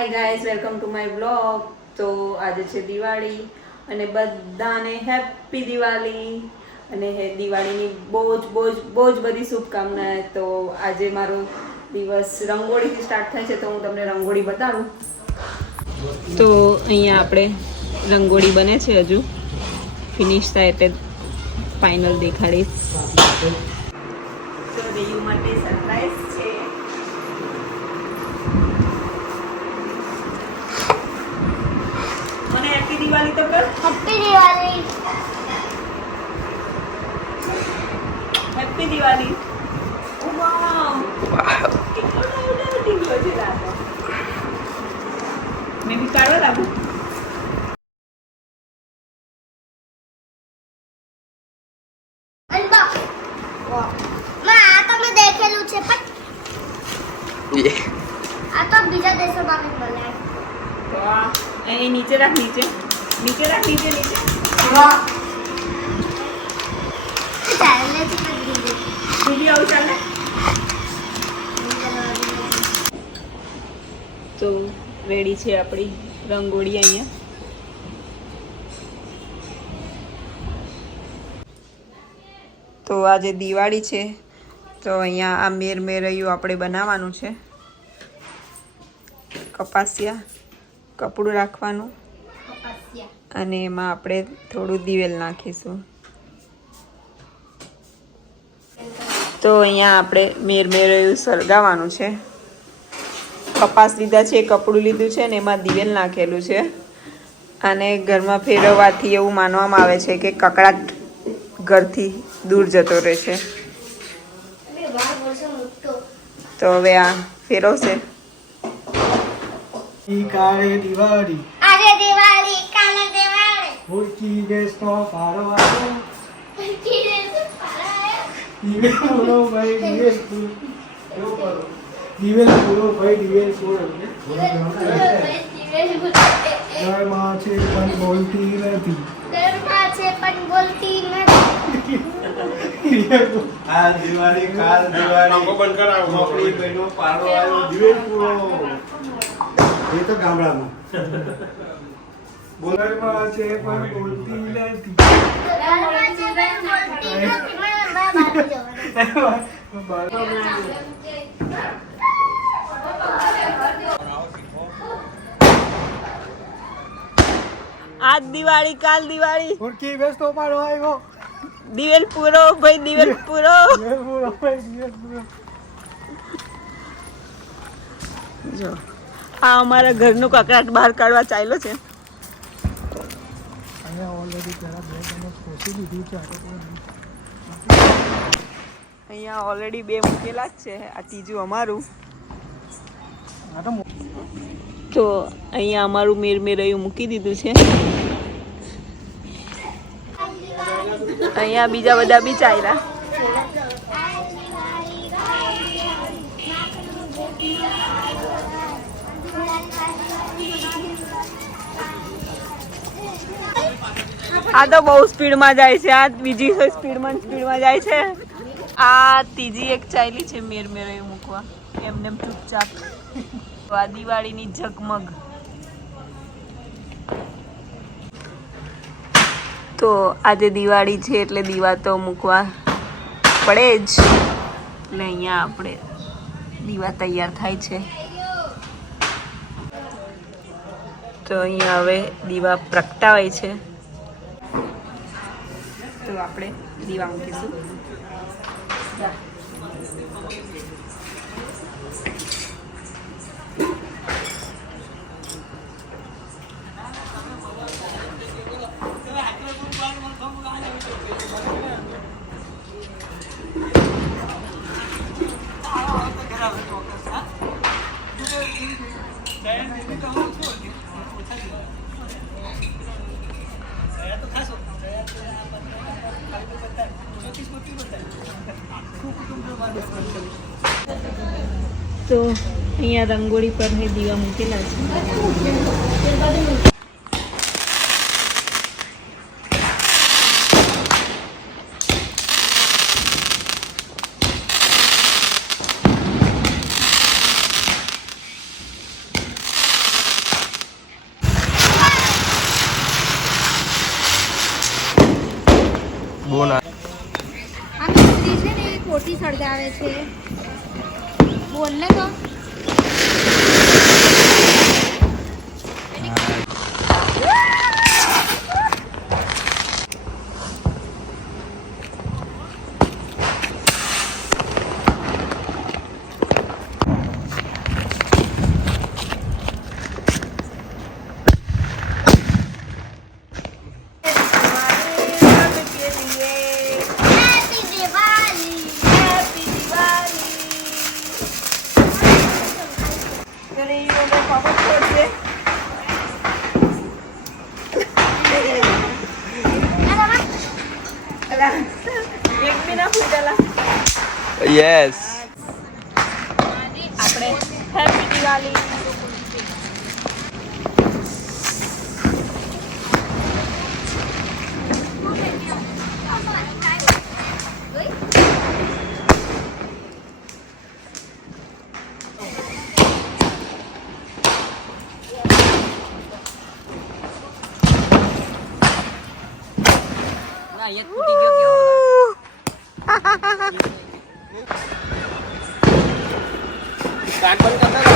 Hi guys welcome to my blog તો આજે છે દિવાળી અને બધાને હેપી દિવાળી. અને દિવાળીની બહુ જ બહુ જ બહુ જ બધી શુભકામના તો આજે મારો દિવસ રંગોળીથી સ્ટાર્ટ થાય છે, તો હું તમને રંગોળી બતાવું. તો અહીંયા આપણે રંગોળી બને છે હજુ. ફિનિશ થાય એટલે ફાઇનલ દેખાડીશ. તો માટે સરપ્રાઈઝ છે મને હેપી દિવાળી તો કર. હેપી દિવાળી હેપી દિવાળી મેં બી કાઢવા લાગુ આ તો દેખેલું છે આ તો બીજા દેશોમાં બી મળે નીચે રાખ નીચે. નીચે રાખ, નીચે નીચે. તો રેડી છે આપણી રંગોળી અહીંયા. તો આજે દિવાળી છે, તો અહીંયા આ મેર મેરૈયું આપણે બનાવવાનું છે. કપાસિયા, કપડું રાખવાનું. અને એમાં આપણે થોડું દિવેલ નાખીશું. તો અહીંયા આપણે મેરમેર એવું સળગાવવાનું છે. કપાસ લીધા છે, કપડું લીધું છે ને એમાં દિવેલ નાખેલું છે. અને ઘરમાં ફેરવવાથી એવું માનવામાં આવે છે કે કકડાટ ઘરથી દૂર જતો રહે છે. તો હવે આ ફેરવશે. દિવાળી. દિવાળી ભૂલકી ગેસનો પારો આવ્યો કીધે તો પારાય દિવેલ પૂરો ભાઈ દિવેલ પૂરો દિવેલ પૂરો ભાઈ દિવેલ પૂરો ઘરમાં છે પણ બોલતી નથી. ઘરમાં છે પણ બોલતી નથી. આ દિવાળી કાલ દિવાળી. નોકો બંધ કરાવો. નોકરી બહેનો પારો આવ્યો દિવેલ પૂરો એ તો ગામડામાં. છે પણ બોલતી આજ દિવાળી કાલ દિવાળી. ભૂલકી બેસતો પાડો આવ્યો દિવેલ પૂરો ભાઈ દિવેલ પૂરો. દિવેલ પૂરો ભાઈ દિવેલ પૂરો. જો આ અમારા ઘરનું કકડાટ બહાર કાઢવા ચાલ્યો છે. ઓલરેડી પહેલા બે જણે ખોસી લીધું છે અહીંયા ઓલરેડી બે મૂકેલા જ છે આ ત્રીજું અમારું. તો અહીંયા અમારું મેર મેરૈયું મૂકી દીધું છે. અહીંયા બીજા બધા બી ચાલ્યા. આ તો બહુ સ્પીડમાં જાય છે, આ બીજી સ્પીડમાં સ્પીડમાં જાય છે. આ ત્રીજી એક ચાલી છે, મેર મેર મૂકવા. એમને એમ ચૂપચાપ. આ દિવાળીની ઝગમગ. તો આજે દિવાળી છે એટલે દીવા તો મૂકવા પડે જ. એટલે અહીંયા આપણે દીવા તૈયાર થાય છે. તો અહીંયા હવે દીવા પ્રગટાવાય છે. તો આપણે દીવા મૂકીશું તો અહીંયા રંગોળી પર દીવા મૂકેલા છે. મોટી સળગાવે છે. બોલ ને તો. યસ આપણે હેપી દિવાળી การเบิ้ลกันนะ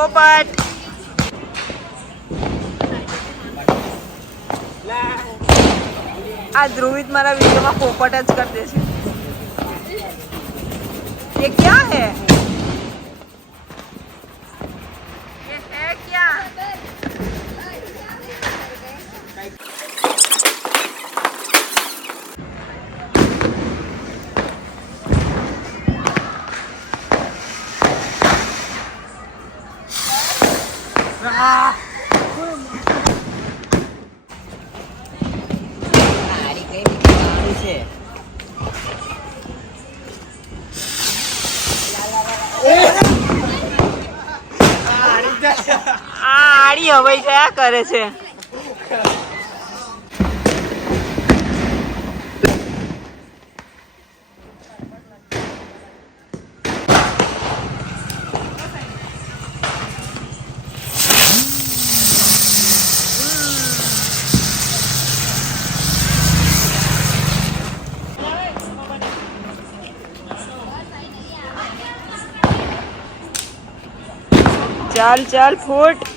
પોપટ આ ધ્રુવિત મારા વિડીયોમાં પોપટ જ કરી દે છે ये क्या है આડી હવાઈ ગયા કરે છે. ચાલ ચાલ ફૂટ.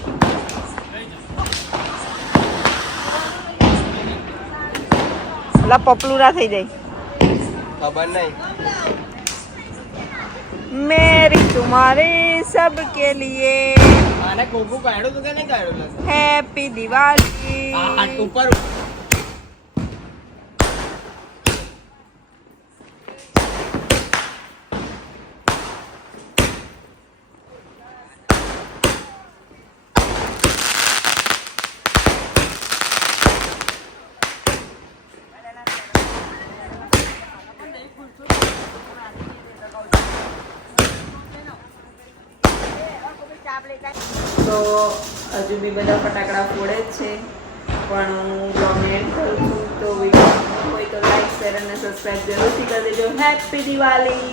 લા પપલુરા થઈ જાય. ખબર નહીં. મેરી તુમારે સબ કે લિયે. આને કોકો કાઢ્યો તો કે નહીં કાઢ્યો હેપી દિવાળી આ ઉપર હજુ બી બધા ફટાકડા ફોડે જ છે. પણ હું કોમેન્ટ કરું છું, તો વીડિયો હોય તો લાઈક શેર અને સબસ્ક્રાઈબ જરૂરથી કરી દેજો. હેપી દિવાળી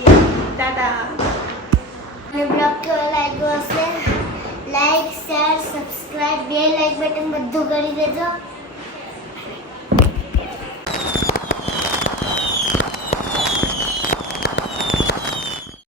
ટાટા અને બ્લોગ કેવો લાગ્યો હશે? લાઈક શેર સબસ્ક્રાઈબ બે લાઈક બટન બધું કરી દેજો.